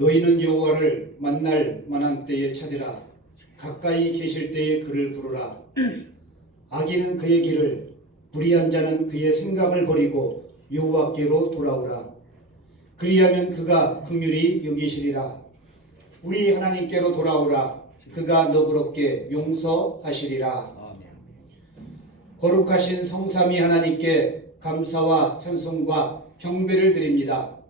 너희는 여호와를 만날 만한 때에 찾으라. 가까이 계실 때에 그를 부르라. 악인은 그의 길을, 불의한 자는 그의 생각을 버리고 여호와께로 돌아오라. 그리하면 그가 긍휼히 여기시리라. 우리 하나님께로 돌아오라. 그가 너그럽게 용서하시리라. 거룩하신 성삼위 하나님께 감사와 찬송과 경배를 드립니다.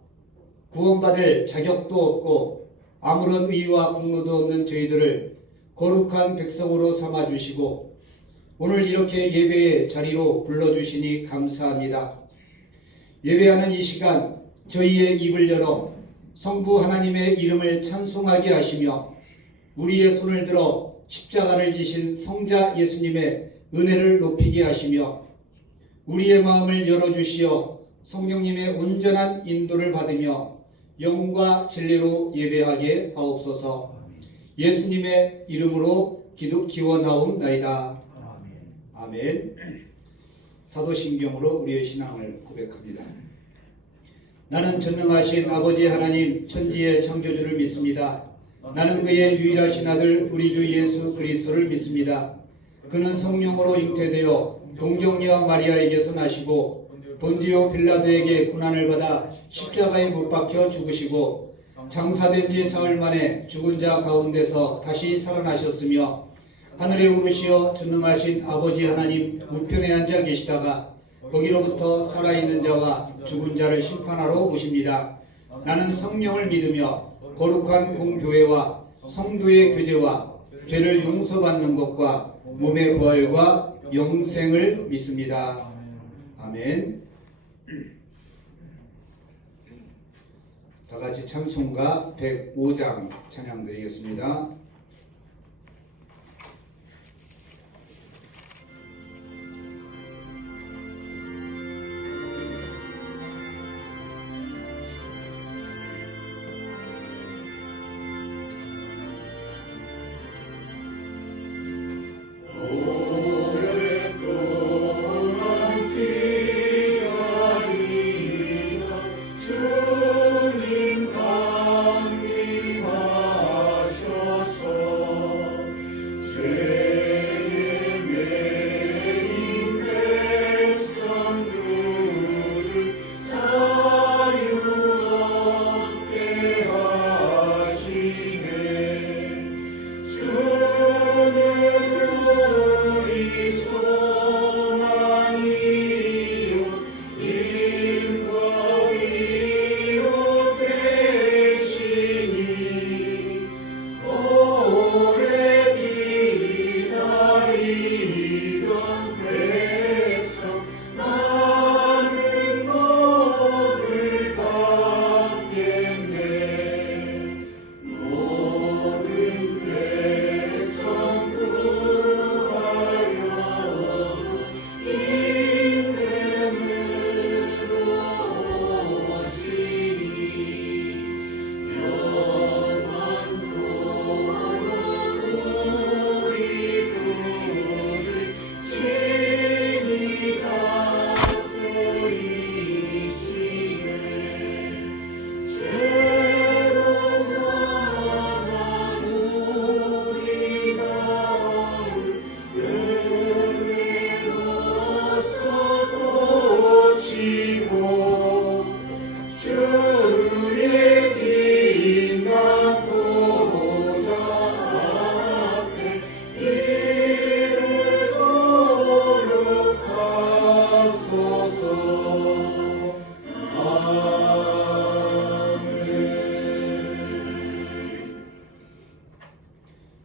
구원받을 자격도 없고 아무런 의와 공로도 없는 저희들을 거룩한 백성으로 삼아주시고 오늘 이렇게 예배의 자리로 불러주시니 감사합니다. 예배하는 이 시간 저희의 입을 열어 성부 하나님의 이름을 찬송하게 하시며 우리의 손을 들어 십자가를 지신 성자 예수님의 은혜를 높이게 하시며 우리의 마음을 열어주시어 성령님의 온전한 인도를 받으며 영과 진리로 예배하게 하옵소서. 예수님의 이름으로 기원하옵나이다. 아멘. 사도신경으로 우리의 신앙을 고백합니다. 나는 전능하신 아버지 하나님 천지의 창조주를 믿습니다. 나는 그의 유일하신 아들 우리 주 예수 그리스도를 믿습니다. 그는 성령으로 잉태되어 동정녀 마리아에게서 나시고 본디오 빌라도에게 고난을 받아 십자가에 못 박혀 죽으시고 장사된 지 사흘 만에 죽은 자 가운데서 다시 살아나셨으며 하늘에 오르시어 전능하신 아버지 하나님 우편에 앉아 계시다가 거기로부터 살아있는 자와 죽은 자를 심판하러 오십니다. 나는 성령을 믿으며 거룩한 공교회와 성도의 교제와 죄를 용서받는 것과 몸의 부활과 영생을 믿습니다. 아멘. 다 같이 찬송가 105장 찬양 드리겠습니다.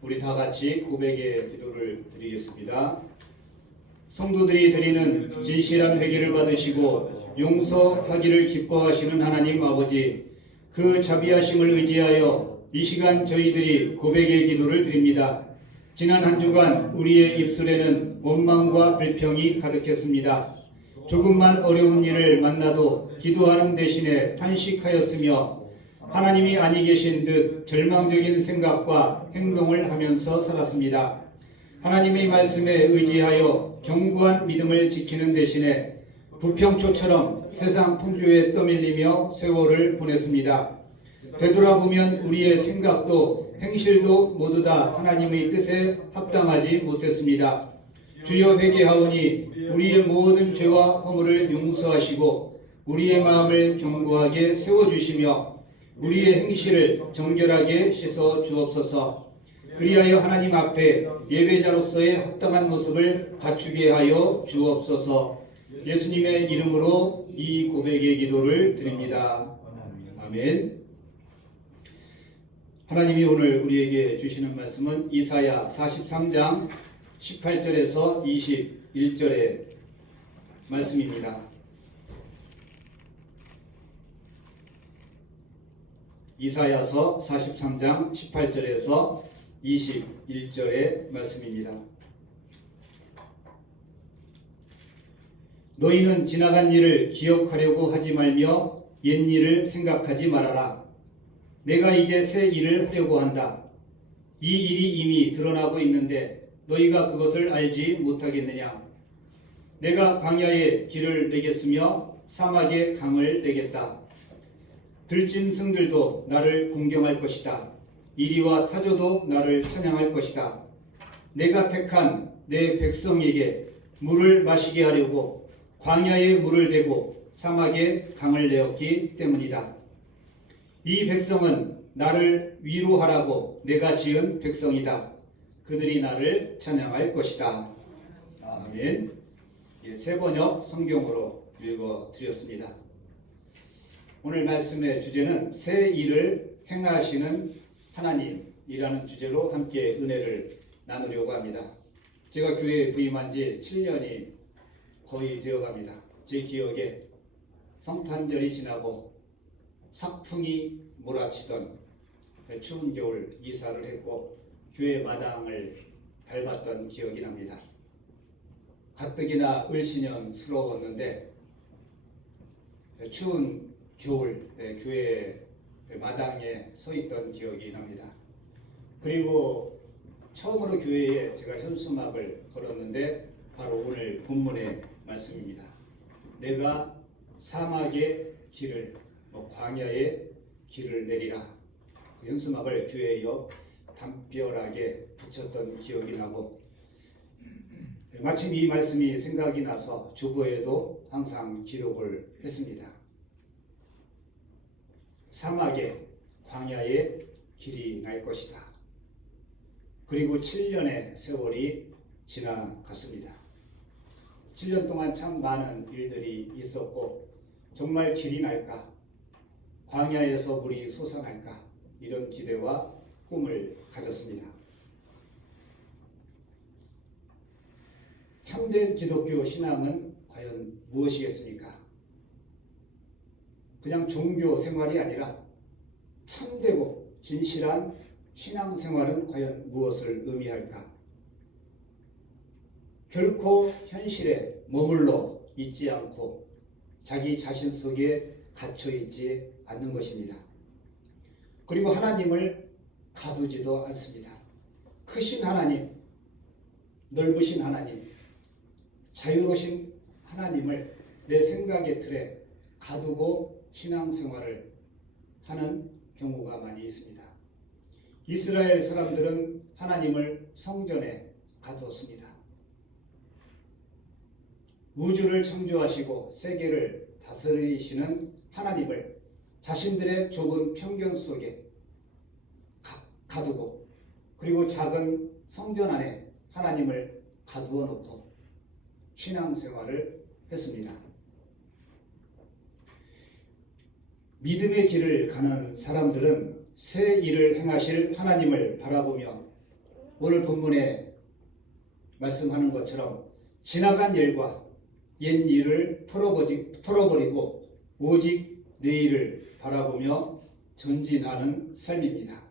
우리 다 같이 고백의 기도를 드리겠습니다. 성도들이 드리는 진실한 회개를 받으시고 용서하기를 기뻐하시는 하나님 아버지, 그 자비하심을 의지하여 이 시간 저희들이 고백의 기도를 드립니다. 지난 한 주간 우리의 입술에는 원망과 불평이 가득했습니다. 조금만 어려운 일을 만나도 기도하는 대신에 탄식하였으며 하나님이 아니 계신 듯 절망적인 생각과 행동을 하면서 살았습니다. 하나님의 말씀에 의지하여 견고한 믿음을 지키는 대신에 부평초처럼 세상 풍조에 떠밀리며 세월을 보냈습니다. 되돌아보면 우리의 생각도 행실도 모두 다 하나님의 뜻에 합당하지 못했습니다. 주여 회개하오니 우리의 모든 죄와 허물을 용서하시고 우리의 마음을 견고하게 세워주시며 우리의 행실을 정결하게 씻어 주옵소서. 그리하여 하나님 앞에 예배자로서의 합당한 모습을 갖추게 하여 주옵소서. 예수님의 이름으로 이 고백의 기도를 드립니다. 아멘. 하나님이 오늘 우리에게 주시는 말씀은 이사야 43장 18절에서 21절의 말씀입니다. 이사야서 43장 18절에서 21절의 말씀입니다. 너희는 지나간 일을 기억하려고 하지 말며 옛 일을 생각하지 말아라. 내가 이제 새 일을 하려고 한다. 이 일이 이미 드러나고 있는데 너희가 그것을 알지 못하겠느냐. 내가 광야에 길을 내겠으며 사막에 강을 내겠다. 들짐승들도 나를 공경할 것이다. 이리와 타조도 나를 찬양할 것이다. 내가 택한 내 백성에게 물을 마시게 하려고 광야에 물을 대고 사막에 강을 내었기 때문이다. 이 백성은 나를 위로하라고 내가 지은 백성이다. 그들이 나를 찬양할 것이다. 아멘. 새 번역 성경으로 읽어드렸습니다. 오늘 말씀의 주제는 새 일을 행하시는 하나님이라는 주제로 함께 은혜를 나누려고 합니다. 제가 교회에 부임한 지 7년이 거의 되어갑니다. 제 기억에 성탄절이 지나고 삭풍이 몰아치던 추운 겨울 이사를 했고 교회 마당을 밟았던 기억이 납니다. 가뜩이나 을씨년스러웠는데 추운 겨울 교회 마당에 서 있던 기억이 납니다. 그리고 처음으로 교회에 제가 현수막을 걸었는데 바로 오늘 본문의 말씀입니다. 내가 사막의 길을 광야의 길을 내리라. 그 현수막을 교회 옆 담벼락에 붙였던 기억이 나고 마침 이 말씀이 생각이 나서 주보에도 항상 기록을 했습니다. 사막에 광야의 길이 날 것이다. 그리고 7년의 세월이 지나갔습니다. 7년 동안 참 많은 일들이 있었고 정말 길이 날까? 광야에서 물이 솟아날까? 이런 기대와 꿈을 가졌습니다. 참된 기독교 신앙은 과연 무엇이겠습니까? 그냥 종교 생활이 아니라 참되고 진실한 신앙 생활은 과연 무엇을 의미할까? 결코 현실에 머물러 있지 않고 자기 자신 속에 갇혀 있지 않는 것입니다. 그리고 하나님을 가두지도 않습니다. 크신 하나님, 넓으신 하나님, 자유로우신 하나님을 내 생각의 틀에 가두고 신앙생활을 하는 경우가 많이 있습니다. 이스라엘 사람들은 하나님을 성전에 가두었습니다. 우주를 창조하시고 세계를 다스리시는 하나님을 자신들의 좁은 편견 속에 가두고 그리고 작은 성전 안에 하나님을 가두어 놓고 신앙생활을 했습니다. 믿음의 길을 가는 사람들은 새 일을 행하실 하나님을 바라보며 오늘 본문에 말씀하는 것처럼 지나간 일과 옛 일을 털어버리고 오직 내일을 바라보며 전진하는 삶입니다.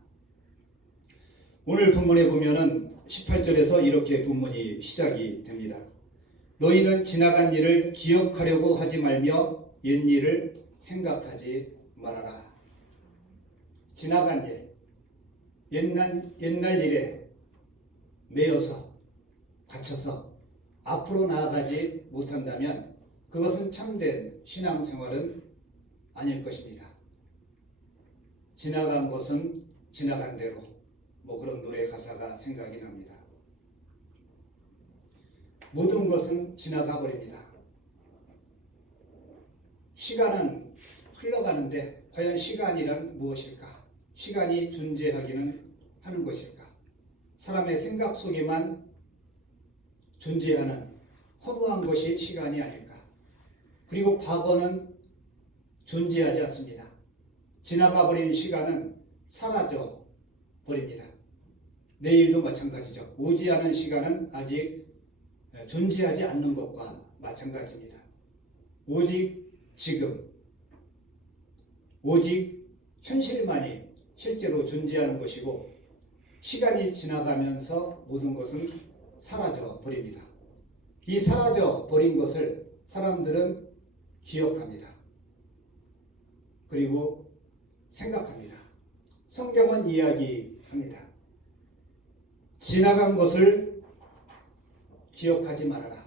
오늘 본문에 보면은 18절에서 이렇게 본문이 시작이 됩니다. 너희는 지나간 일을 기억하려고 하지 말며 옛 일을 생각하지 말아라. 지나간 일, 옛날 일에 매여서 갇혀서 앞으로 나아가지 못한다면 그것은 참된 신앙생활은 아닐 것입니다. 지나간 것은 지나간 대로, 뭐 그런 노래 가사가 생각이 납니다. 모든 것은 지나가 버립니다. 시간은 흘러가는데 과연 시간이란 무엇일까? 시간이 존재하기는 하는 것일까? 사람의 생각 속에만 존재하는 허무한 것이 시간이 아닐까? 그리고 과거는 존재하지 않습니다. 지나가 버린 시간은 사라져 버립니다. 내일도 마찬가지죠. 오지 않은 시간은 아직 존재하지 않는 것과 마찬가지입니다. 오직 지금, 오직 현실만이 실제로 존재하는 것이고, 시간이 지나가면서 모든 것은 사라져 버립니다. 이 사라져 버린 것을 사람들은 기억합니다. 그리고 생각합니다. 성경은 이야기합니다. 지나간 것을 기억하지 말아라.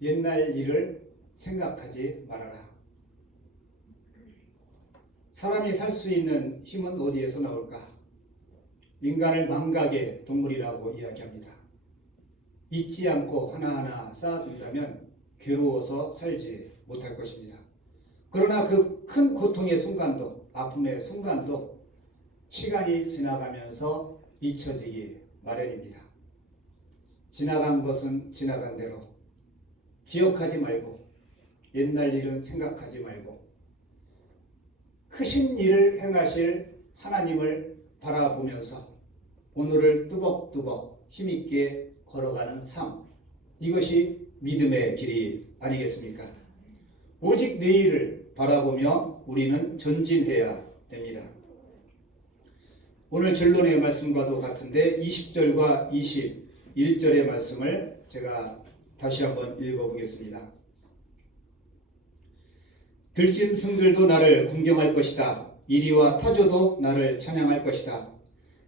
옛날 일을 생각하지 말아라. 사람이 살 수 있는 힘은 어디에서 나올까? 인간을 망각의 동물이라고 이야기합니다. 잊지 않고 하나하나 쌓아둔다면 괴로워서 살지 못할 것입니다. 그러나 그 큰 고통의 순간도, 아픔의 순간도 시간이 지나가면서 잊혀지기 마련입니다. 지나간 것은 지나간 대로 기억하지 말고, 옛날 일은 생각하지 말고, 크신 일을 행하실 하나님을 바라보면서 오늘을 뚜벅뚜벅 힘있게 걸어가는 삶, 이것이 믿음의 길이 아니겠습니까? 오직 내일을 바라보며 우리는 전진해야 됩니다. 오늘 결론의 말씀과도 같은데 20절과 21절의 말씀을 제가 다시 한번 읽어보겠습니다. 들짐승들도 나를 공경할 것이다. 이리와 타조도 나를 찬양할 것이다.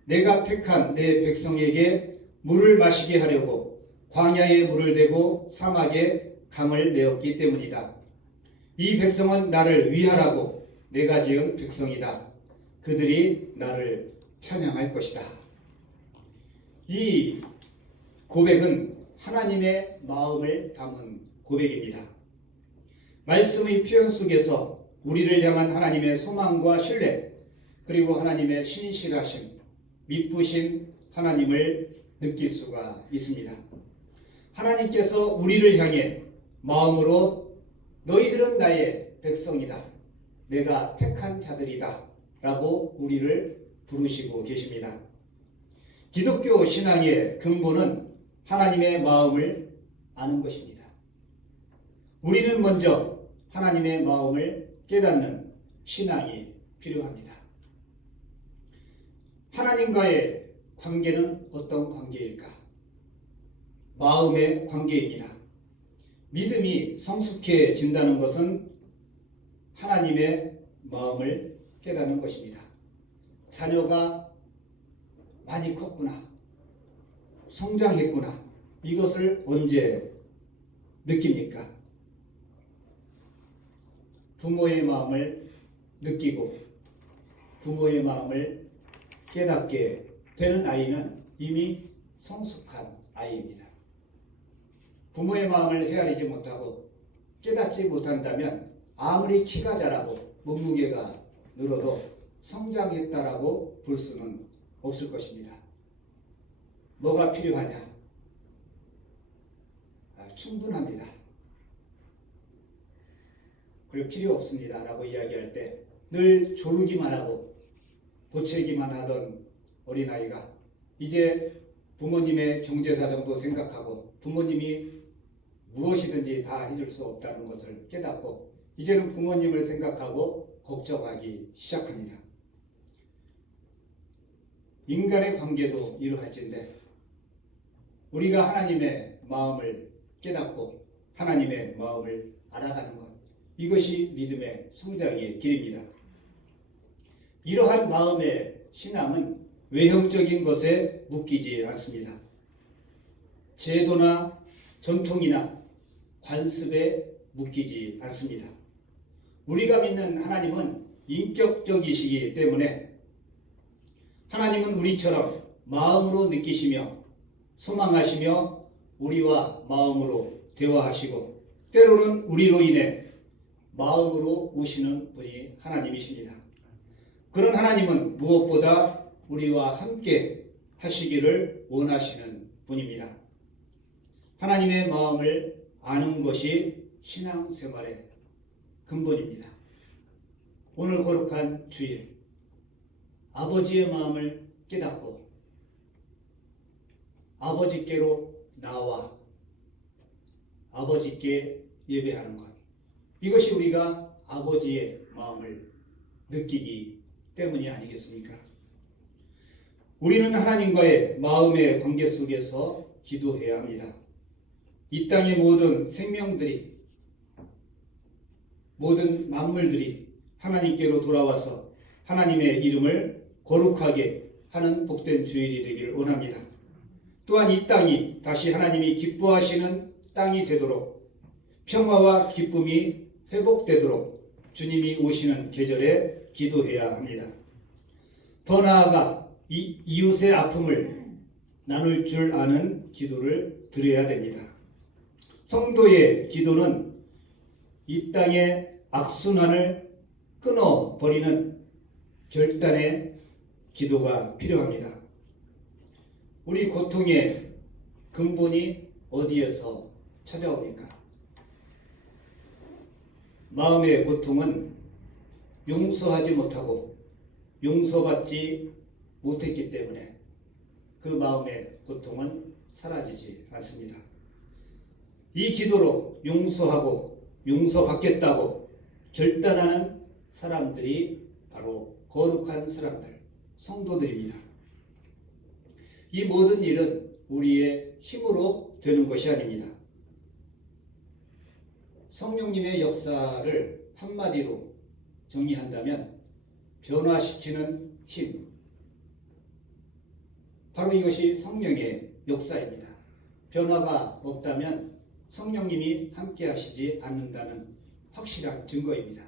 내가 택한 내 백성에게 물을 마시게 하려고 광야에 물을 대고 사막에 강을 내었기 때문이다. 이 백성은 나를 위하라고 내가 지은 백성이다. 그들이 나를 찬양할 것이다. 이 고백은 하나님의 마음을 담은 고백입니다. 말씀의 표현 속에서 우리를 향한 하나님의 소망과 신뢰, 그리고 하나님의 신실하심, 미쁘신 하나님을 느낄 수가 있습니다. 하나님께서 우리를 향해 마음으로 너희들은 나의 백성이다. 내가 택한 자들이다. 라고 우리를 부르시고 계십니다. 기독교 신앙의 근본은 하나님의 마음을 아는 것입니다. 우리는 먼저 하나님의 마음을 깨닫는 신앙이 필요합니다. 하나님과의 관계는 어떤 관계일까? 마음의 관계입니다. 믿음이 성숙해진다는 것은 하나님의 마음을 깨닫는 것입니다. 자녀가 많이 컸구나, 성장했구나, 이것을 언제 느낍니까? 부모의 마음을 느끼고 부모의 마음을 깨닫게 되는 아이는 이미 성숙한 아이입니다. 부모의 마음을 헤아리지 못하고 깨닫지 못한다면 아무리 키가 자라고 몸무게가 늘어도 성장했다라고 볼 수는 없을 것입니다. 뭐가 필요하냐? 충분합니다. 그리고 필요 없습니다 라고 이야기할 때 늘 조르기만 하고 보채기만 하던 어린아이가 이제 부모님의 경제사정도 생각하고 부모님이 무엇이든지 다 해줄 수 없다는 것을 깨닫고 이제는 부모님을 생각하고 걱정하기 시작합니다. 인간의 관계도 이러할진데 우리가 하나님의 마음을 깨닫고 하나님의 마음을 알아가는 것, 이것이 믿음의 성장의 길입니다. 이러한 마음의 신앙은 외형적인 것에 묶이지 않습니다. 제도나 전통이나 관습에 묶이지 않습니다. 우리가 믿는 하나님은 인격적이시기 때문에 하나님은 우리처럼 마음으로 느끼시며 소망하시며 우리와 마음으로 대화하시고 때로는 우리로 인해 마음으로 오시는 분이 하나님이십니다. 그런 하나님은 무엇보다 우리와 함께 하시기를 원하시는 분입니다. 하나님의 마음을 아는 것이 신앙생활의 근본입니다. 오늘 거룩한 주일, 아버지의 마음을 깨닫고 아버지께로 나와 아버지께 예배하는 것, 이것이 우리가 아버지의 마음을 느끼기 때문이 아니겠습니까? 우리는 하나님과의 마음의 관계 속에서 기도해야 합니다. 이 땅의 모든 생명들이, 모든 만물들이 하나님께로 돌아와서 하나님의 이름을 거룩하게 하는 복된 주일이 되길 원합니다. 또한 이 땅이 다시 하나님이 기뻐하시는 땅이 되도록, 평화와 기쁨이 회복되도록 주님이 오시는 계절에 기도해야 합니다. 더 나아가 이웃의 아픔을 나눌 줄 아는 기도를 드려야 됩니다. 성도의 기도는 이 땅의 악순환을 끊어버리는 결단의 기도가 필요합니다. 우리 고통의 근본이 어디에서 찾아옵니까? 마음의 고통은 용서하지 못하고 용서받지 못했기 때문에 그 마음의 고통은 사라지지 않습니다. 이 기도로 용서하고 용서받겠다고 결단하는 사람들이 바로 거룩한 사람들, 성도들입니다. 이 모든 일은 우리의 힘으로 되는 것이 아닙니다. 성령님의 역사를 한마디로 정의한다면 변화시키는 힘, 바로 이것이 성령의 역사입니다. 변화가 없다면 성령님이 함께 하시지 않는다는 확실한 증거입니다.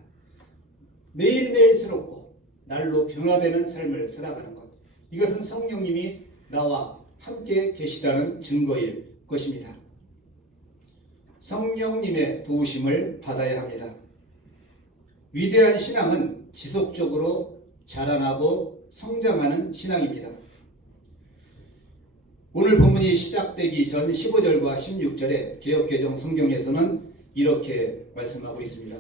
매일매일 새롭고 날로 변화되는 삶을 살아가는 것, 이것은 성령님이 나와 함께 계시다는 증거일 것입니다. 성령님의 도우심을 받아야 합니다. 위대한 신앙은 지속적으로 자라나고 성장하는 신앙입니다. 오늘 본문이 시작되기 전 15절과 16절에 개역개정 성경에서는 이렇게 말씀하고 있습니다.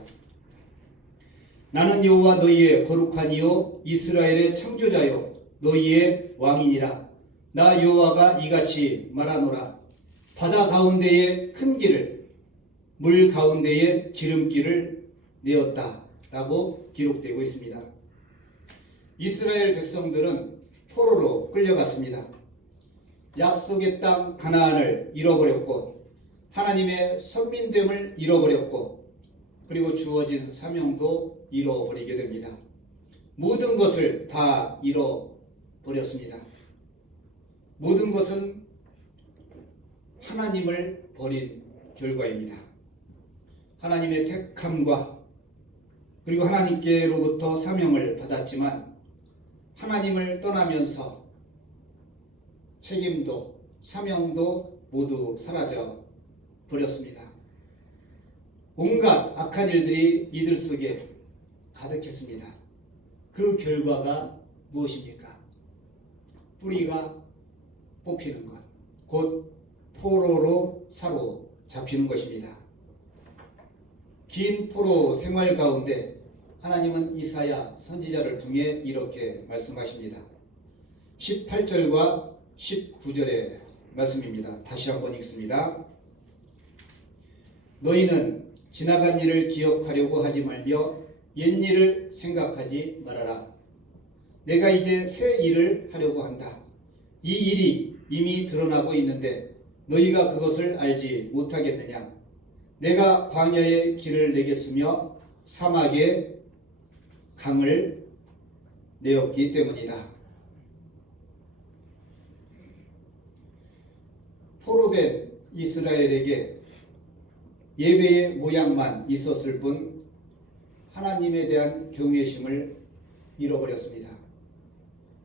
나는 여호와 너희의 거룩한 이요 이스라엘의 창조자요 너희의 왕이니라. 나 여호와가 이같이 말하노라. 바다 가운데에 큰 길을, 물 가운데에 기름길을 내었다 라고 기록되고 있습니다. 이스라엘 백성들은 포로로 끌려갔습니다. 약속의 땅 가나안을 잃어버렸고 하나님의 선민됨을 잃어버렸고 그리고 주어진 사명도 잃어버리게 됩니다. 모든 것을 다 잃어버렸습니다. 모든 것은 하나님을 버린 결과입니다. 하나님의 택함과 그리고 하나님께로부터 사명을 받았지만 하나님을 떠나면서 책임도 사명도 모두 사라져 버렸습니다. 온갖 악한 일들이 이들 속에 가득했습니다. 그 결과가 무엇입니까? 뿌리가 뽑히는 것, 곧 포로로 사로잡히는 것입니다. 긴 포로 생활 가운데 하나님은 이사야 선지자를 통해 이렇게 말씀하십니다. 18절과 19절의 말씀입니다. 다시 한번 읽습니다. 너희는 지나간 일을 기억하려고 하지 말며 옛일을 생각하지 말아라. 내가 이제 새 일을 하려고 한다. 이 일이 이미 드러나고 있는데 너희가 그것을 알지 못하겠느냐. 내가 광야에 길을 내겠으며 사막에 강을 내었기 때문이다. 포로된 이스라엘에게 예배의 모양만 있었을 뿐 하나님에 대한 경외심을 잃어버렸습니다.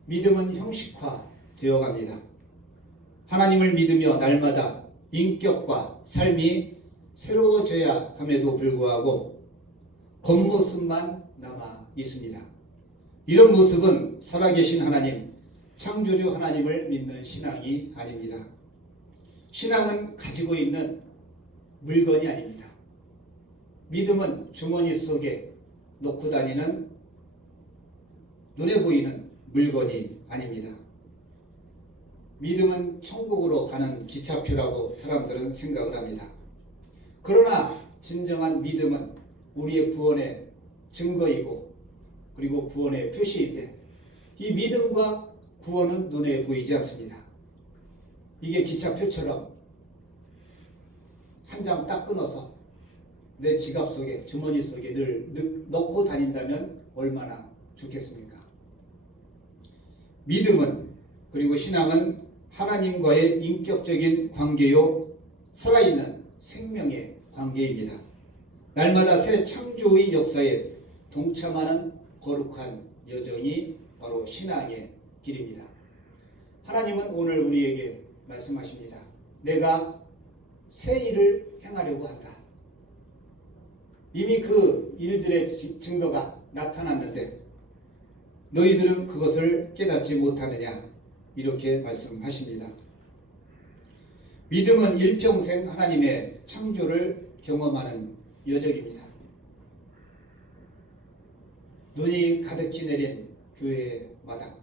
믿음은 형식화되어 갑니다. 하나님을 믿으며 날마다 인격과 삶이 새로워져야 함에도 불구하고 겉모습만 남아 있습니다. 이런 모습은 살아계신 하나님, 창조주 하나님을 믿는 신앙이 아닙니다. 신앙은 가지고 있는 물건이 아닙니다. 믿음은 주머니 속에 놓고 다니는 눈에 보이는 물건이 아닙니다. 믿음은 천국으로 가는 기차표라고 사람들은 생각을 합니다. 그러나 진정한 믿음은 우리의 구원의 증거이고 그리고 구원의 표시인데 이 믿음과 구원은 눈에 보이지 않습니다. 이게 기차표처럼 한 장 딱 끊어서 내 지갑 속에 주머니 속에 늘 넣고 다닌다면 얼마나 좋겠습니까? 믿음은 그리고 신앙은 하나님과의 인격적인 관계요 살아있는 생명의 관계입니다. 날마다 새 창조의 역사에 동참하는 거룩한 여정이 바로 신앙의 길입니다. 하나님은 오늘 우리에게 말씀하십니다. 내가 새 일을 행하려고 한다. 이미 그 일들의 증거가 나타났는데 너희들은 그것을 깨닫지 못하느냐 이렇게 말씀하십니다. 믿음은 일평생 하나님의 창조를 경험하는 여정입니다. 눈이 가득히 내린 교회의 마당,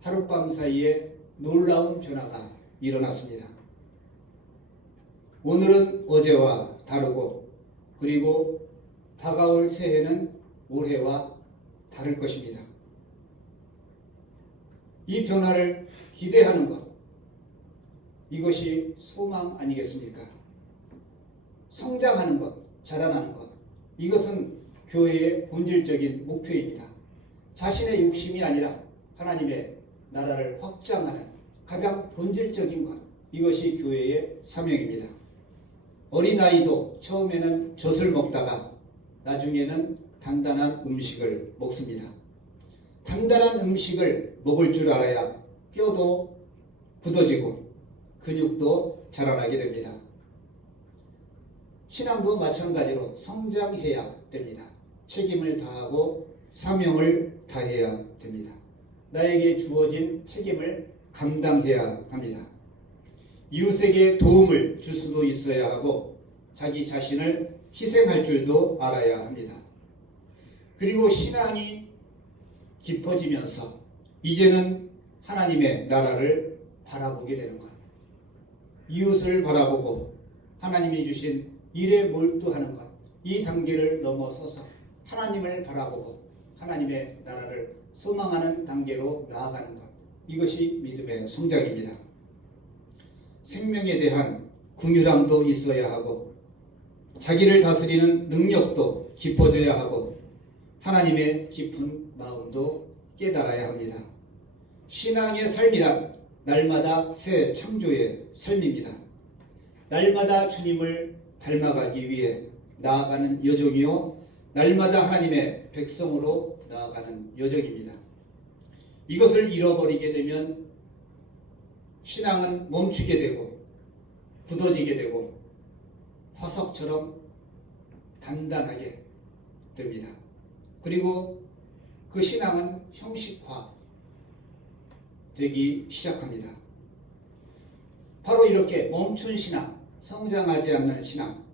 하룻밤 사이에 놀라운 변화가 일어났습니다. 오늘은 어제와 다르고 그리고 다가올 새해는 올해와 다를 것입니다. 이 변화를 기대하는 것, 이것이 소망 아니겠습니까? 성장하는 것, 자라나는 것, 이것은 교회의 본질적인 목표입니다. 자신의 욕심이 아니라 하나님의 나라를 확장하는 가장 본질적인 것, 이것이 교회의 사명입니다. 어린아이도 처음에는 젖을 먹다가 나중에는 단단한 음식을 먹습니다. 단단한 음식을 먹을 줄 알아야 뼈도 굳어지고 근육도 자라나게 됩니다. 신앙도 마찬가지로 성장해야 됩니다. 책임을 다하고 사명을 다해야 됩니다. 나에게 주어진 책임을 감당해야 합니다. 이웃에게 도움을 줄 수도 있어야 하고 자기 자신을 희생할 줄도 알아야 합니다. 그리고 신앙이 깊어지면서 이제는 하나님의 나라를 바라보게 되는 것. 이웃을 바라보고 하나님이 주신 일에 몰두하는 것. 이 단계를 넘어서서 하나님을 바라보고 하나님의 나라를 소망하는 단계로 나아가는 것. 이것이 믿음의 성장입니다. 생명에 대한 긍휼함도 있어야 하고 자기를 다스리는 능력도 깊어져야 하고 하나님의 깊은 마음도 깨달아야 합니다. 신앙의 삶이란 날마다 새 창조의 삶입니다. 날마다 주님을 닮아가기 위해 나아가는 여정이요 날마다 하나님의 백성으로 나아가는 여정입니다. 이것을 잃어버리게 되면 신앙은 멈추게 되고 굳어지게 되고 화석처럼 단단하게 됩니다. 그리고 그 신앙은 형식화 되기 시작합니다. 바로 이렇게 멈춘 신앙, 성장하지 않는 신앙,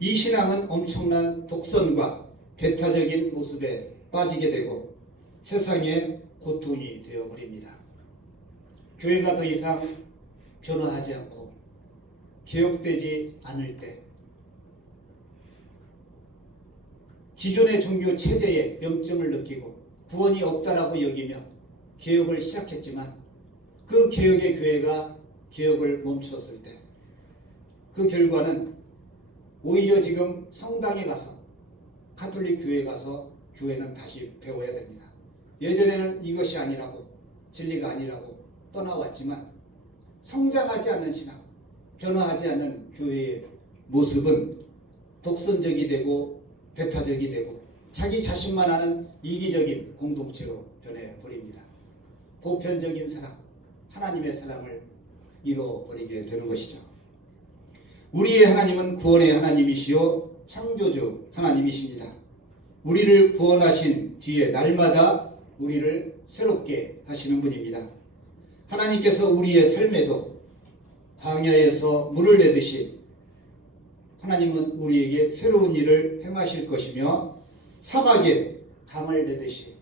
이 신앙은 엄청난 독선과 배타적인 모습에 빠지게 되고 세상의 고통이 되어버립니다. 교회가 더 이상 변화하지 않고 개혁되지 않을 때 기존의 종교 체제에 염증을 느끼고 구원이 없다라고 여기며 개혁을 시작했지만 그 개혁의 교회가 개혁을 멈췄을 때 그 결과는 오히려 지금 성당에 가서 가톨릭 교회에 가서 교회는 다시 배워야 됩니다. 예전에는 이것이 아니라고 진리가 아니라고 떠나왔지만 성장하지 않는 신앙, 변화하지 않는 교회의 모습은 독선적이 되고 배타적이 되고 자기 자신만 아는 이기적인 공동체로 변해버립니다. 보편적인 사랑, 하나님의 사랑을 잃어버리게 되는 것이죠. 우리의 하나님은 구원의 하나님이시요 창조주 하나님이십니다. 우리를 구원하신 뒤에 날마다 우리를 새롭게 하시는 분입니다. 하나님께서 우리의 삶에도 광야에서 물을 내듯이 하나님은 우리에게 새로운 일을 행하실 것이며 사막에 강을 내듯이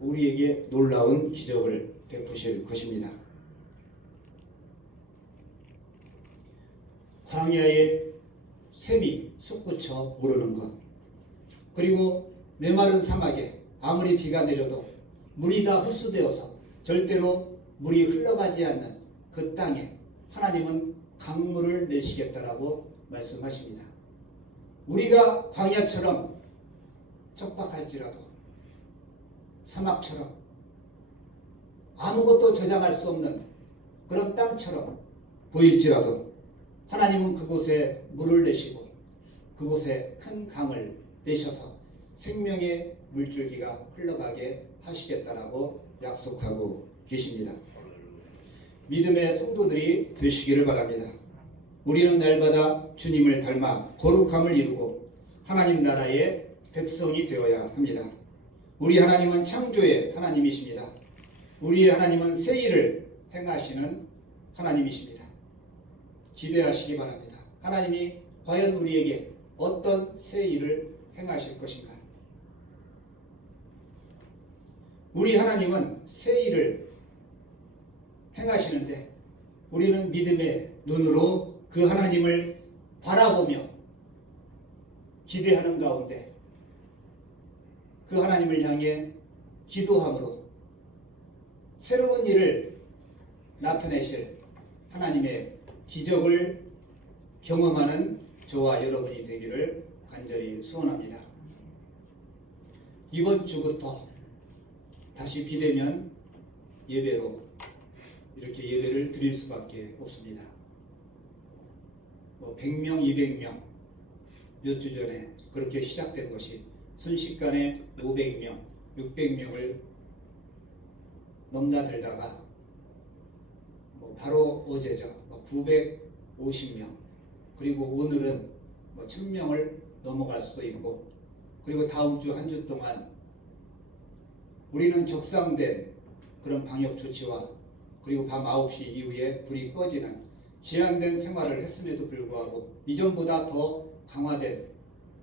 우리에게 놀라운 기적을 베푸실 것입니다. 광야에 샘이 솟구쳐 오르는 것, 그리고 메마른 사막에 아무리 비가 내려도 물이 다 흡수되어서 절대로 물이 흘러가지 않는 그 땅에 하나님은 강물을 내시겠다라고 말씀하십니다. 우리가 광야처럼 척박할지라도 사막처럼 아무것도 저장할 수 없는 그런 땅처럼 보일지라도 하나님은 그곳에 물을 내시고 그곳에 큰 강을 내셔서 생명의 물줄기가 흘러가게 하시겠다라고 약속하고 계십니다. 믿음의 성도들이 되시기를 바랍니다. 우리는 날마다 주님을 닮아 거룩함을 이루고 하나님 나라의 백성이 되어야 합니다. 우리 하나님은 창조의 하나님이십니다. 우리의 하나님은 새 일을 행하시는 하나님이십니다. 기대하시기 바랍니다. 하나님이 과연 우리에게 어떤 새 일을 행하실 것인가? 우리 하나님은 새 일을 행하시는데 우리는 믿음의 눈으로 그 하나님을 바라보며 기대하는 가운데 그 하나님을 향해 기도함으로 새로운 일을 나타내실 하나님의 기적을 경험하는 저와 여러분이 되기를 간절히 소원합니다. 이번 주부터 다시 비대면 예배로 이렇게 예배를 드릴 수밖에 없습니다. 100명, 200명 몇 주 전에 그렇게 시작된 것이 순식간에 500명, 600명을 넘나들다가 바로 어제죠. 950명, 그리고 오늘은 1000명을 넘어갈 수도 있고, 그리고 다음 주 한 주 동안 우리는 적상된 그런 방역 조치와 그리고 밤 9시 이후에 불이 꺼지는 제한된 생활을 했음에도 불구하고 이전보다 더 강화된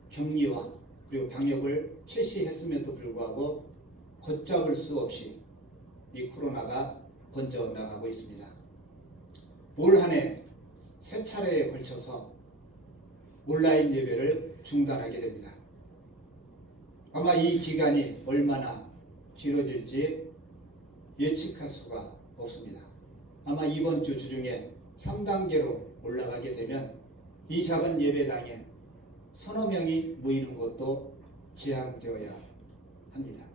격리와 그리고 방역을 실시했음에도 불구하고 걷잡을 수 없이 이 코로나가 번져 나가고 있습니다. 올 한 해 세 차례에 걸쳐서 온라인 예배를 중단하게 됩니다. 아마 이 기간이 얼마나 길어질지 예측할 수가 없습니다. 아마 이번 주 주중에 3단계로 올라가게 되면 이 작은 예배당에 서너 명이 모이는 것도 제한되어야 합니다.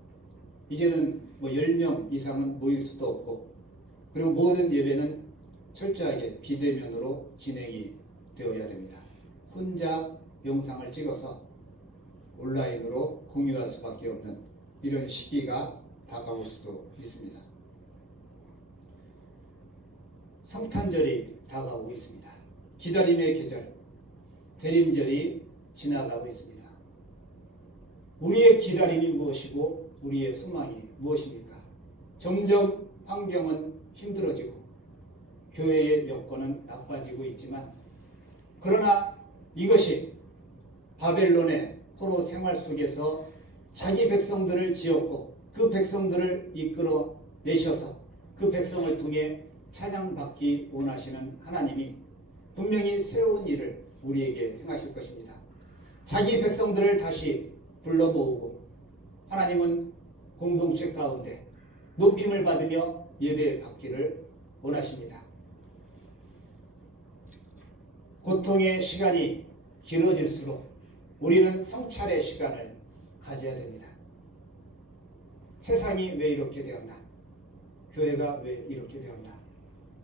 이제는 10명 이상은 모일 수도 없고, 그리고 모든 예배는 철저하게 비대면으로 진행이 되어야 됩니다. 혼자 영상을 찍어서 온라인으로 공유할 수밖에 없는 이런 시기가 다가올 수도 있습니다. 성탄절이 다가오고 있습니다. 기다림의 계절, 대림절이 지나가고 있습니다. 우리의 기다림이 무엇이고 우리의 소망이 무엇입니까? 점점 환경은 힘들어지고 교회의 여건은 나빠지고 있지만, 그러나 이것이 바벨론의 포로 생활 속에서 자기 백성들을 지었고 그 백성들을 이끌어 내셔서 그 백성을 통해 찬양받기 원하시는 하나님이 분명히 새로운 일을 우리에게 행하실 것입니다. 자기 백성들을 다시 불러 모으고 하나님은 공동체 가운데 높임을 받으며 예배 받기를 원하십니다. 고통의 시간이 길어질수록 우리는 성찰의 시간을 가져야 됩니다. 세상이 왜 이렇게 되었나? 교회가 왜 이렇게 되었나?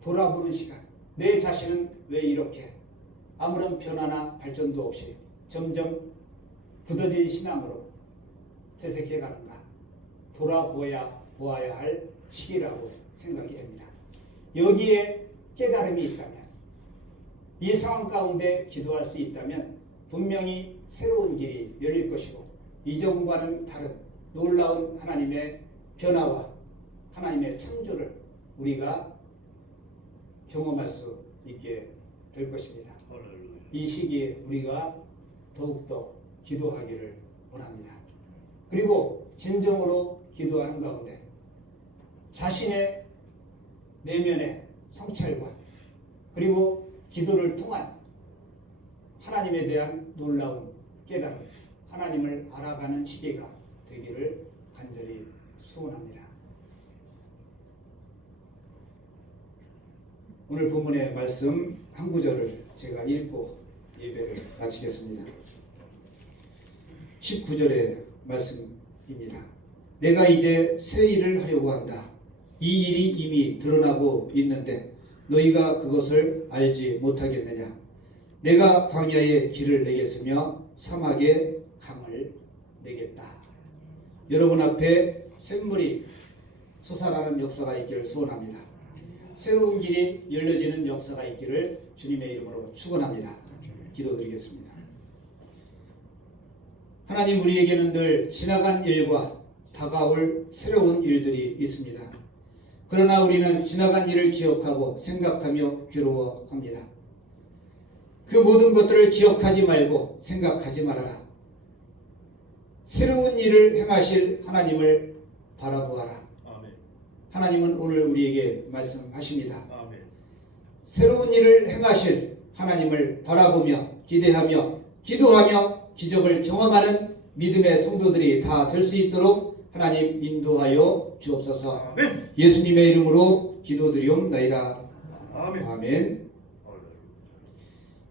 돌아보는 시간. 내 자신은 왜 이렇게 아무런 변화나 발전도 없이 점점 굳어진 신앙으로 퇴색해 가는가 돌아보아야 할 시기라고 생각이 됩니다. 여기에 깨달음이 있다면, 이 상황 가운데 기도할 수 있다면 분명히 새로운 길이 열릴 것이고 이전과는 다른 놀라운 하나님의 변화와 하나님의 창조를 우리가 경험할 수 있게 될 것입니다. 이 시기에 우리가 더욱더 기도하기를 원합니다. 그리고 진정으로 기도하는 가운데 자신의 내면의 성찰과 그리고 기도를 통한 하나님에 대한 놀라운 깨달음, 하나님을 알아가는 시기가 되기를 간절히 소원합니다. 오늘 본문의 말씀 한 구절을 제가 읽고 예배를 마치겠습니다. 19절의 말씀입니다. 내가 이제 새 일을 하려고 한다. 이 일이 이미 드러나고 있는데 너희가 그것을 알지 못하겠느냐. 내가 광야에 길을 내겠으며 사막에 강을 내겠다. 여러분 앞에 샘물이 솟아나는 역사가 있기를 소원합니다. 새로운 길이 열려지는 역사가 있기를 주님의 이름으로 축원합니다. 기도드리겠습니다. 하나님, 우리에게는 늘 지나간 일과 다가올 새로운 일들이 있습니다. 그러나 우리는 지나간 일을 기억하고 생각하며 괴로워합니다. 그 모든 것들을 기억하지 말고 생각하지 말아라. 새로운 일을 행하실 하나님을 바라보아라. 아멘. 하나님은 오늘 우리에게 말씀하십니다. 아멘. 새로운 일을 행하실 하나님을 바라보며 기대하며 기도하며 기적을 경험하는 믿음의 성도들이 다 될 수 있도록 하나님 인도하여 주옵소서. 아멘. 예수님의 이름으로 기도드리옵나이다. 아멘. 아멘.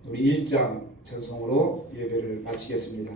우리 1장 전송으로 예배를 마치겠습니다.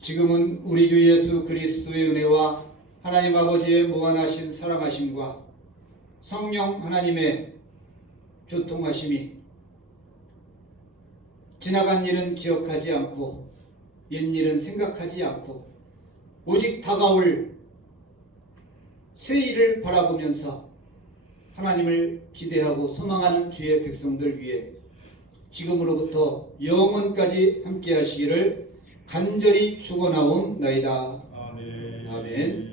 지금은 우리 주 예수 그리스도의 은혜와 하나님 아버지의 무한하신 사랑하심과 성령 하나님의 교통하심이 지나간 일은 기억하지 않고 옛일은 생각하지 않고 오직 다가올 새 일을 바라보면서 하나님을 기대하고 소망하는 주의 백성들 위해 지금으로부터 영원까지 함께 하시기를 간절히 축원하옵나이다. 아멘. 아멘.